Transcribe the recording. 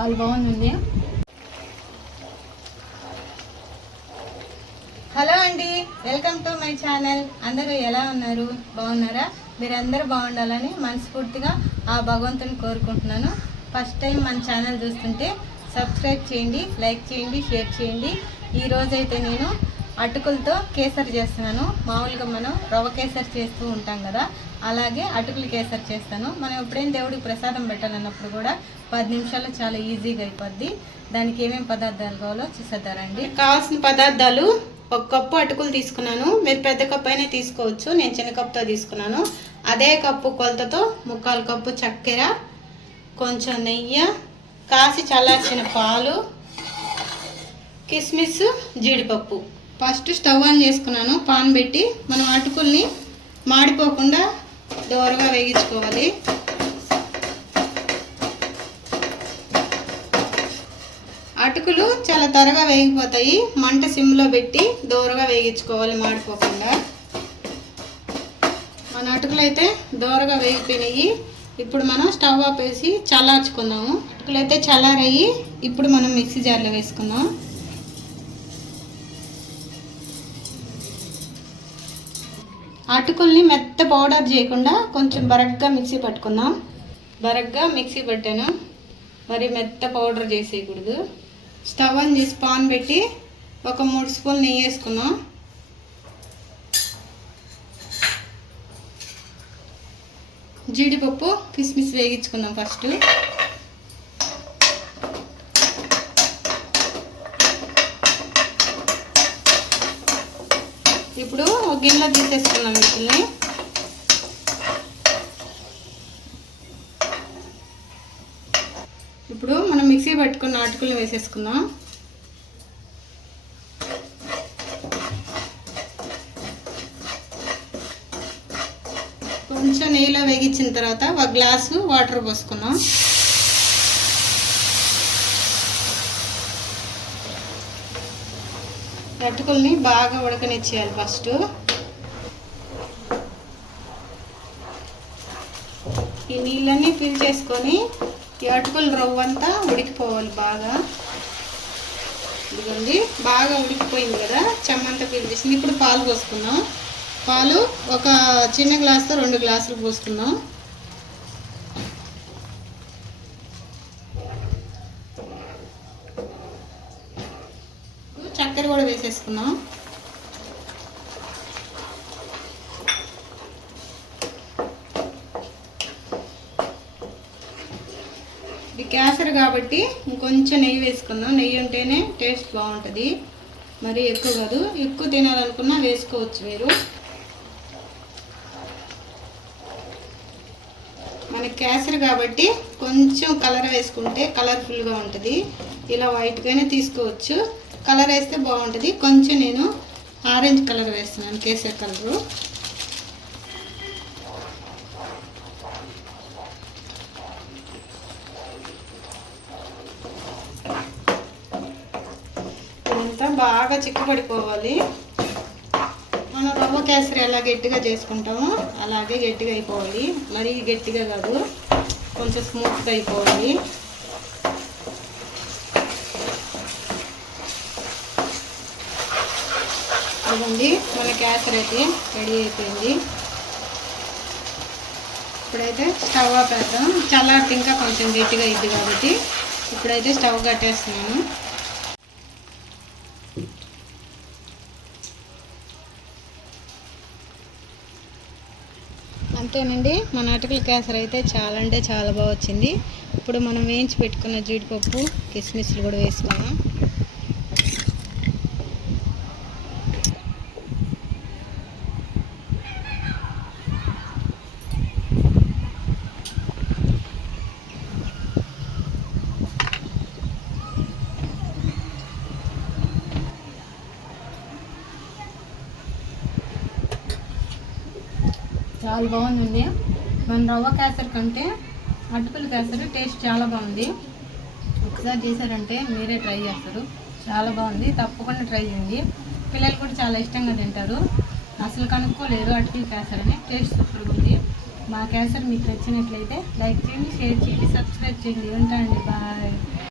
చాలా బాగుంది. హలో అండి, వెల్కమ్ టు మై ఛానల్. అందరూ ఎలా ఉన్నారు? బాగున్నారా? మీరందరూ బాగుండాలని మనస్ఫూర్తిగా ఆ భగవంతుని కోరుకుంటున్నాను. ఫస్ట్ టైం మన ఛానల్ చూస్తుంటే సబ్స్క్రైబ్ చేయండి, లైక్ చేయండి, షేర్ చేయండి. ఈరోజైతే నేను అటుకులతో కేసరి చేస్తున్నాను. మామూలుగా మనం రవ్వ కేసరి చేస్తూ ఉంటాం కదా, అలాగే అటుకులు కేసరి చేస్తాను. మనం ఎప్పుడైనా దేవుడికి ప్రసాదం పెట్టాలన్నప్పుడు కూడా 10 నిమిషాల్లో చాలా ఈజీగా అయిపోద్ది. దానికి ఏమేమి పదార్థాలు కావాలో చూసేద్దారండి. కావాల్సిన పదార్థాలు: 1 కప్పు అటుకులు తీసుకున్నాను. మీరు పెద్ద కప్పు అయినా తీసుకోవచ్చు, నేను చిన్న కప్పుతో తీసుకున్నాను. అదే కప్పు కొలతతో 1/4 కప్పు చక్కెర, కొంచెం నెయ్యి, కాసి చల్లార్చిన పాలు, కిస్మిస్, జీడిపప్పు. ఫస్ట్ స్టవ్ ఆన్ చేసుకున్నాను. పాన్ పెట్టి మనం అటుకుల్ని మాడిపోకుండా దోరగా వేగించుకోవాలి. అటుకులు చాలా త్వరగా వేగిపోతాయి. మంట సిమ్లో పెట్టి దోరగా వేగించుకోవాలి మాడిపోకుండా. మన అటుకులు అయితే దోరగా వేగిపోయినాయి. ఇప్పుడు మనం స్టవ్ ఆపేసి చల్లార్చుకుందాము. అటుకులు అయితే చల్లారయ్యి ఇప్పుడు మనం మిక్సీ జార్లో వేసుకుందాం. అటుకుల్ని మెత్త పౌడర్ చేయకుండా కొంచెం బరగ్గా మిక్సీ పట్టుకుందాం. బరగ్గా మిక్సీ పట్టాను, మరి మెత్త పౌడర్ చేసేయకూడదు. స్టవ్ ఆన్ చేసి పాన్ పెట్టి ఒక 3 స్పూన్లు నెయ్యి వేసుకుందాం. జీడిపప్పు, కిస్మిస్ వేగించుకుందాం ఫస్ట్. ఇప్పుడు ఒక గిన్నెలో తీసేసుకుందాం వీటిని. ఇప్పుడు మనం మిక్సీ పట్టుకున్న అటుకులు వేసేసుకుందాం. కొంచెం నెయ్యిలో వేగించిన తర్వాత 1 గ్లాసు వాటర్ పోసుకుందాం. అటుకుల్ని బాగా ఉడకనిచ్చేయాలి ఫస్ట్. ఈ నీళ్ళన్నీ పీల్చేసుకొని ఈ అటుకుల రవ్వంతా ఉడికిపోవాలి బాగా. ఇదిగోండి, బాగా ఉడికిపోయింది కదా, చెమ్మంతా పీల్చేసింది. ఇప్పుడు పాలు పోసుకుందాం. పాలు ఒక చిన్న గ్లాసుతో 2 గ్లాసులు పోసుకుందాం. చక్కెర కూడా వేసేసుకుందాం. ఇది కేసరి కాబట్టి ఇంకొంచెం నెయ్యి వేసుకుందాం. నెయ్యి ఉంటేనే టేస్ట్ బాగుంటుంది, మరి ఎక్కువ కాదు. ఎక్కువ తినాలనుకున్నా వేసుకోవచ్చు మీరు. మనకి కేసరి కాబట్టి కొంచెం కలర్ వేసుకుంటే కలర్ఫుల్గా ఉంటుంది. ఇలా వైట్గానే తీసుకోవచ్చు, కలర్ వేస్తే బాగుంటుంది. కొంచెం నేను ఆరెంజ్ కలర్ వేస్తున్నాను, కేసరి కలరు. ఇదంతా బాగా చిక్కపడిపోవాలి. మనం రవ్వ కేసరి ఎలా గట్టిగా చేసుకుంటామో అలాగే గట్టిగా అయిపోవాలి. మరీ గట్టిగా కాదు, కొంచెం స్మూత్గా అయిపోవాలి. ఇదండి, మన కేసరి అయితే రెడీ అయిపోయింది. ఇప్పుడైతే స్టవ్ ఆపేద్దాం. చల్లారితే ఇంకా కొంచెం గట్టిగా అయింది కాబట్టి ఇప్పుడైతే స్టవ్ కట్టేస్తున్నాను. అంతేనండి, మన అటుకుల కేసరి అయితే చాలా అంటే చాలా బాగా వచ్చింది. ఇప్పుడు మనం వేయించి పెట్టుకున్న జీడిపప్పు, కిస్మిస్లు కూడా వేసుకున్నాం. చాలా బాగుందండి. మన రవ్వ కేసరి కంటే అటుకుల కేసరి టేస్ట్ చాలా బాగుంది. ఒకసారి చేశారంటే మీరే ట్రై చేస్తారు. చాలా బాగుంది, తప్పకుండా ట్రై చేయండి. పిల్లలు కూడా చాలా ఇష్టంగా తింటారు. అసలు కనుక్కోలేరు అటుకుల కేసరిని, టేస్ట్ సూపర్గా ఉంది. మా కేసరి మీకు నచ్చినట్లయితే లైక్ చేయండి, షేర్ చేయండి, సబ్స్క్రైబ్ చేయండి. ఉంటానండి, బాయ్.